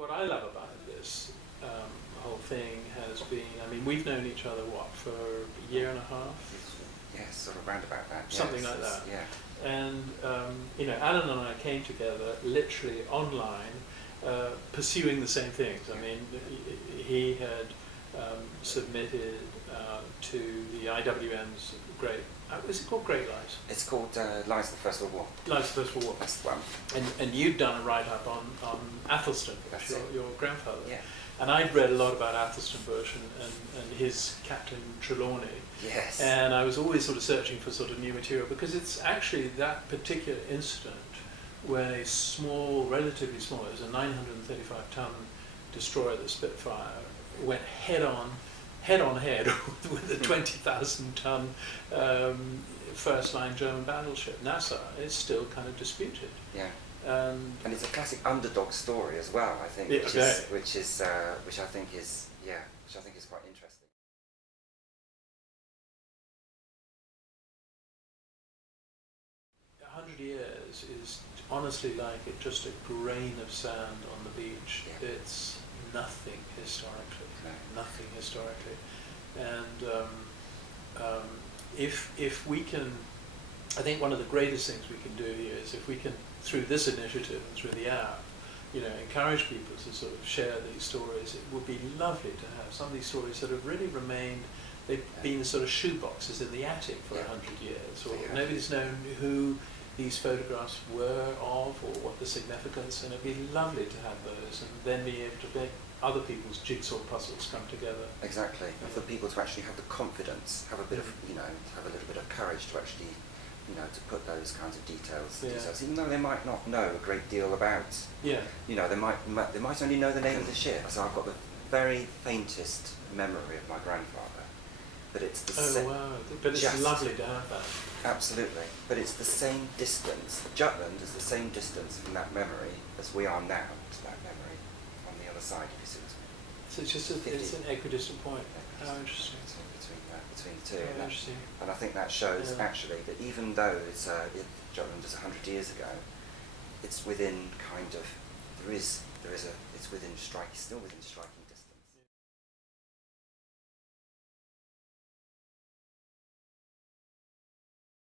what I love about this whole thing has been, I mean, we've known each other, what, for a year and a half? Yes, sort of round about that. Something yes, like that. Yeah. And, you know, Alan and I came together literally online, pursuing the same things. I mean, he had submitted to the IWM's Great, is it called Great Lies? It's called Lies of the First World War. Lies of the First World War. That's the one. And you'd done a write-up on Athelstan Bush, your grandfather. Yeah. And I'd read a lot about Athelstan Bush and his Captain Trelawney. Yes. And I was always sort of searching for sort of new material, because it's actually that particular incident when a small, relatively small, it was a 935-ton destroyer, the Spitfire, went head on with a 20,000-ton first-line German battleship. Nassau is still kind of disputed. Yeah. And it's a classic underdog story as well, I think, which I think is quite interesting. 100 years is honestly like just a grain of sand on the beach. Yeah. It's nothing historically. No. Nothing historically. And if we can, I think one of the greatest things we can do here is if we can, through this initiative and through the app, you know, encourage people to sort of share these stories. It would be lovely to have some of these stories that have really remained. They've been sort of shoeboxes in the attic for 100 years, or nobody's known who these photographs were of, or what the significance, and it'd be lovely to have those, and then be able to make other people's jigsaw puzzles come together. Exactly, and for people to actually have the confidence, have a bit of, you know, have a little bit of courage to actually, you know, to put those kinds of details, even though they might not know a great deal about. Yeah. You know, they might only know the name of the ship. So I've got the very faintest memory of my grandfather. But it's the same. Oh wow! But it's lovely to have that. Absolutely, but it's the same distance. Jutland is the same distance from that memory as we are now to that memory on the other side. If you see what I mean. So it's just it's an equidistant point. How interesting. Between the two. Very interesting. And I think that shows actually that even though Jutland is 100 years ago, it's within kind of it's still within striking